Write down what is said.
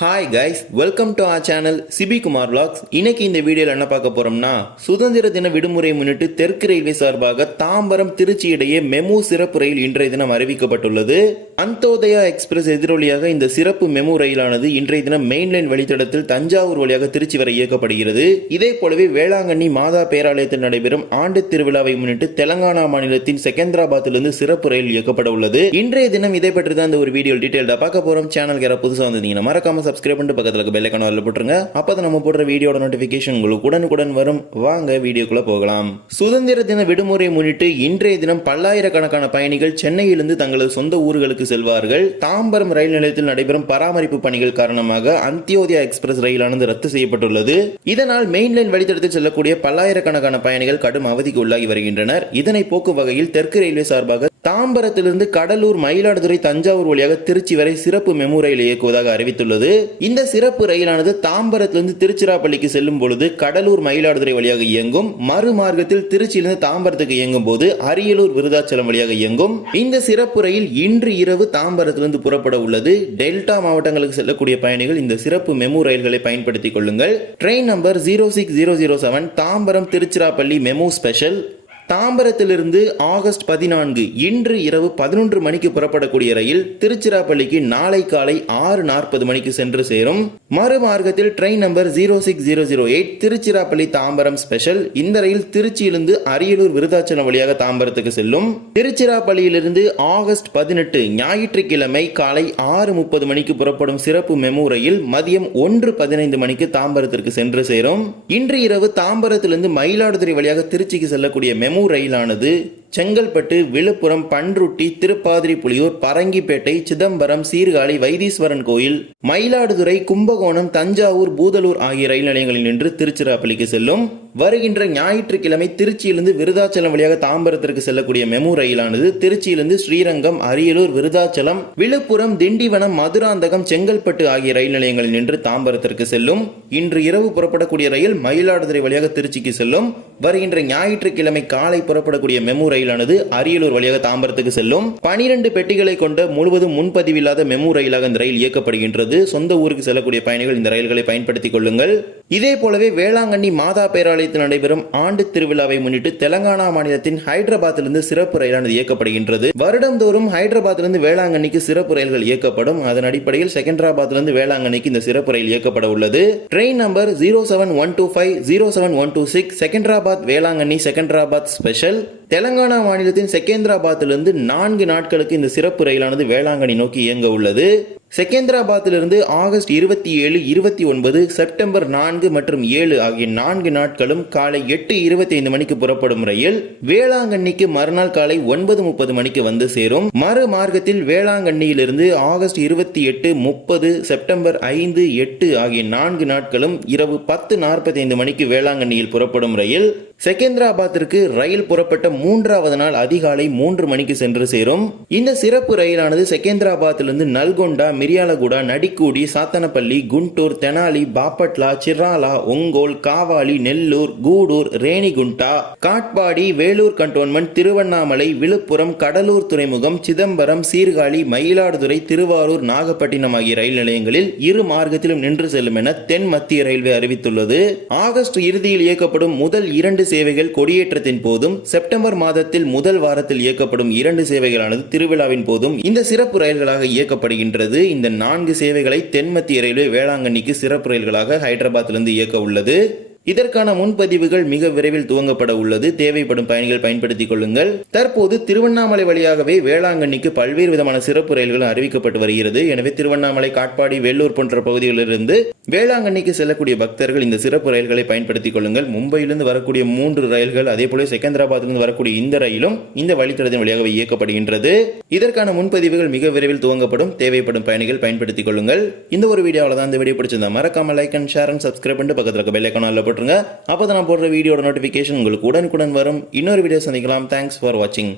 Hi guys welcome to our channel Sibi Kumar vlogs. இன்னைக்கு இந்த வீடியோவில் என்ன பார்க்க போறோம்னா சுதந்திர தின விடுமுறை முன்னிட்டு தெற்கு ரயில்வே சார்பாக தாம்பரம் திருச்சி இடையே மெமு சிறப்பு ரயில் இன்றைய தினம் அறிவிக்கப்பட்டுள்ளது. அந்தோதயா எக்ஸ்பிரஸ் எதிரொலியாக இந்த சிறப்பு மெமு ரயிலானது இன்றைய தினம் மெயின்லைன் வழித்தடத்தில் தஞ்சாவூர் வழியாக திருச்சி வரை இயக்கப்படுகிறது. இதே போலவே வேளாங்கண்ணி மாதா பேராலயத்தில் நடைபெறும் ஆண்டு திருவிழாவை முன்னிட்டு தெலங்கானா மாநிலத்தின் செகந்திராபாத்திலிருந்து சிறப்பு ரயில் இயக்கப்பட உள்ளது. இன்றைய தினம் இதை பற்றி தான் இந்த ஒரு வீடியோ டீடைல்டா பார்க்க போறோம். சேனல் யாராவது புதுசாக வந்திருந்தீங்கன்னா மறக்காம சப்ஸ்கிரைப் பண்ணிட்டு பக்கத்தில் இருக்க பெல் வரல போட்டுருங்க. அப்பதான் நம்ம போடுற வீடியோட நோட்டிஃபிகேஷன் உங்களுக்கு உடனுக்குடன் வரும். வாங்க வீடியோக்குள்ள போகலாம். சுதந்திர தின விடுமுறை முன்னிட்டு இன்றைய தினம் பல்லாயிரக்கணக்கான பயணிகள் சென்னையிலிருந்து தங்களது சொந்த ஊர்களுக்கு செல்வார்கள். தாம்பரம் ரயில் நிலையத்தில் நடைபெறும் பராமரிப்பு பணிகள் காரணமாக அந்தியோதயா எக்ஸ்பிரஸ் ரயிலானது ரத்து செய்யப்பட்டுள்ளது. இதனால் மெயின்லைன் வழித்தடத்தில் செல்லக்கூடிய பல்லாயிரக்கணக்கான பயணிகள் கடும் அவதிக்கு உள்ளாகி வருகின்றனர். இதனை போக்கும் வகையில் தெற்கு ரயில்வே சார்பாக தாம்பரத்திலிருந்து கடலூர் மயிலாடுதுறை தஞ்சாவூர் வழியாக திருச்சி வரை சிறப்பு மெமு ரயில் இயக்குவதாக அறிவித்துள்ளது. இந்த சிறப்பு ரயிலானது தாம்பரத்திலிருந்து திருச்சிராப்பள்ளிக்கு செல்லும் பொழுது கடலூர் மயிலாடுதுறை வழியாக இயங்கும். மறுமார்க்கத்தில் திருச்சியிலிருந்து தாம்பரத்துக்கு இயங்கும் போது அரியலூர் விருதாச்சலம் வழியாக இயங்கும். இந்த சிறப்பு ரயில் இன்று இரவு தாம்பரத்திலிருந்து புறப்பட உள்ளது. டெல்டா மாவட்டங்களுக்கு செல்லக்கூடிய பயணிகள் இந்த சிறப்பு மெமு ரயில்களை பயன்படுத்திக் கொள்ளுங்கள். Train number zero six zero zero seven Tambaram Tiruchirappalli MEMU special. தாம்பரத்திலிருந்து August பதினான்கு இன்று இரவு பதினொன்று மணிக்கு புறப்படக்கூடிய ரயில் திருச்சிராப்பள்ளிக்கு நாளை காலை ஆறு நாற்பது மணிக்கு சென்று சேரும். மறுமார்க்கத்தில் train number zero six zero zero eight Tiruchirappalli Tambaram special இந்த ரயில் திருச்சியிலிருந்து அரியலூர் விருதாச்சலம் வழியாக தாம்பரத்துக்கு செல்லும். திருச்சிராப்பள்ளியிலிருந்து ஆகஸ்ட் பதினெட்டு ஞாயிற்றுக்கிழமை காலை ஆறு முப்பது மணிக்கு புறப்படும் சிறப்பு மெமு ரயில் மதியம் ஒன்று பதினைந்து மணிக்கு தாம்பரத்திற்கு சென்று சேரும். இன்று இரவு தாம்பரத்திலிருந்து மயிலாடுதுறை வழியாக திருச்சிக்கு செல்லக்கூடிய மெமு ரயிலானது செங்கல்பட்டு விழுப்புரம் பன்ருட்டி திருப்பாதிரி புலியூர் பரங்கிப்பேட்டை சிதம்பரம் சீர்காழி வைத்தீஸ்வரன் கோயில் மயிலாடுதுறை கும்பகோணம் தஞ்சாவூர் பூதலூர் ஆகிய ரயில் நிலையங்களில் நின்று திருச்சிராப்பள்ளிக்கு செல்லும். வருகின்ற ஞாயிற்றுக்கிழமை திருச்சியிலிருந்து விருதாச்சலம் வழியாக தாம்பரத்திற்கு செல்லக்கூடிய மெமு ரயிலானது திருச்சியிலிருந்து ஸ்ரீரங்கம் அரியலூர் விருதாச்சலம் விழுப்புரம் திண்டிவனம் மதுராந்தகம் செங்கல்பட்டு ஆகிய ரயில் நிலையங்களில் நின்று தாம்பரத்திற்கு செல்லும். இன்று இரவு புறப்படக்கூடிய ரயில் மயிலாடுதுறை வழியாக திருச்சிக்கு செல்லும். வருகின்ற ஞாயிற்றுக்கிழமை காலை புறப்படக்கூடிய மெமு ரயில் ரயிலானது அரியலூர் வழியாக தாம்பரத்துக்கு செல்லும். பனிரெண்டு பெட்டிகளை கொண்ட முழுவதும் முன்பதிவில்லாத மெமு ரயிலாக இந்த ரயில் இயக்கப்படுகின்றது. சொந்த ஊருக்கு செல்லக்கூடிய பயணிகள் இந்த ரயில்களை பயன்படுத்திக் கொள்ளுங்கள். இதே போலவே வேளாங்கண்ணி மாதா பேராலயத்தில் நடைபெறும் ஆண்டு திருவிழாவை முன்னிட்டு தெலங்கானா மாநிலத்தின் ஹைதராபாத்திலிருந்து சிறப்பு ரயிலானது இயக்கப்படுகின்றது. வருடந்தோறும் ஹைதராபாத்திலிருந்து வேளாங்கண்ணிக்கு சிறப்பு ரயில்கள் இயக்கப்படும். அதன் அடிப்படையில் செகண்டராபாத்திலிருந்து வேளாங்கண்ணிக்கு இந்த சிறப்பு ரயில் இயக்கப்பட உள்ளது. Train number zero seven one two five zero seven one two six Secunderabad Velankanni Secunderabad special. Telangana மாநிலத்தின் செகேந்திராபாத்திலிருந்து நான்கு நாட்களுக்கு இந்த சிறப்பு ரயிலானது வேளாங்கண்ணி நோக்கி இயங்க உள்ளது. செகேந்திராபாத்திலிருந்து ஆகஸ்ட் இருபத்தி ஏழு இருபத்தி ஒன்பது செப்டம்பர் நான்கு மற்றும் ஏழு ஆகிய நான்கு நாட்களும் காலை எட்டு இருபத்தி ஐந்து மணிக்கு புறப்படும் ரயில் வேளாங்கண்ணிக்கு மறுநாள் காலை ஒன்பது முப்பது மணிக்கு வந்து சேரும். மறு மார்க்கத்தில் வேளாங்கண்ணியிலிருந்து ஆகஸ்ட் இருபத்தி எட்டு முப்பது செப்டம்பர் ஐந்து எட்டு ஆகிய நான்கு நாட்களும் இரவு பத்து நாற்பத்தி ஐந்து மணிக்கு வேளாங்கண்ணியில் புறப்படும் ரயில் செகந்திராபாத்திற்கு ரயில் புறப்பட்ட மூன்றாவது நாள் அதிகாலை மூன்று மணிக்கு சென்று சேரும். இந்த சிறப்பு ரயிலானது செகந்திராபாத்திலிருந்து நல்கொண்டா மிரியாலகுடா நடிக்கூடி சாத்தனப்பள்ளி குண்டூர் தெனாலி பாப்பட்லா சிராலா ஒங்கோல் காவாலி நெல்லூர் கூடூர் ரேணிகுண்டா காட்பாடி வேலூர் கண்டோன்மெண்ட் திருவண்ணாமலை விழுப்புரம் கடலூர் துறைமுகம் சிதம்பரம் சீர்காழி மயிலாடுதுறை திருவாரூர் நாகப்பட்டினம் ஆகிய ரயில் நிலையங்களில் இரு மார்க்கத்திலும் நின்று செல்லும் என தென் மத்திய ரயில்வே அறிவித்துள்ளது. ஆகஸ்ட் இறுதியில் இயக்கப்படும் முதல் இரண்டு சேவைகள் கொடியேற்றத்தின் போதும் செப்டம்பர் மாதத்தில் முதல் வாரத்தில் இயக்கப்படும் இரண்டு சேவைகளானது திருவிழாவின் போதும் இந்த சிறப்பு ரயில்களாக இயக்கப்படுகின்றது. இந்த நான்கு சேவைகளை தென்மத்திய ரயில்வே வேளாங்கண்ணிக்கு சிறப்பு ரயில்களாக ஹைதராபாத்திலிருந்து இயக்க உள்ளது. இதற்கான முன்பதிவுகள் மிக விரைவில் துவங்கப்பட உள்ளது. தேவைப்படும் பயணிகள் பயன்படுத்திக் கொள்ளுங்கள். தற்போது திருவண்ணாமலை வழியாகவே வேளாங்கண்ணிக்கு பல்வேறு விதமான சிறப்பு ரயில்கள் அறிவிக்கப்பட்டு வருகிறது. எனவே திருவண்ணாமலை காட்பாடி வேலூர் போன்ற பகுதிகளிலிருந்து வேளாங்கண்ணிக்கு செல்லக்கூடிய பக்தர்கள் இந்த சிறப்பு ரயில்களை பயன்படுத்திக் கொள்ளுங்கள். மும்பையிலிருந்து வரக்கூடிய மூன்று ரயில்கள் அதே போல செகந்திராபாத்திலிருந்து வரக்கூடிய இந்த ரயிலும் இந்த வழித்தடத்தின் வழியாக இயக்கப்படுகின்றது. இதற்கான முன்பதிவுகள் மிக விரைவில் துவங்கப்படும். தேவைப்படும் பயணிகள் பயன்படுத்திக் கொள்ளுங்கள். இந்த ஒரு வீடியோவில் தான் இந்த வீடியோ பிடிச்சிருந்தா மறக்காம like and share and subscribe பண்ணிட்டு பக்கத்தில் இருக்க பெல் ஐக்கானில் போட்டுருங்க அப்போ நான் போடுற வீடியோட நோட்டிஃபிகேஷன் உங்களுக்கு உடனுக்குடன் வரும். இன்னொரு வீடியோ சந்திக்கலாம். தேங்க்ஸ் ஃபார் வாட்சிங்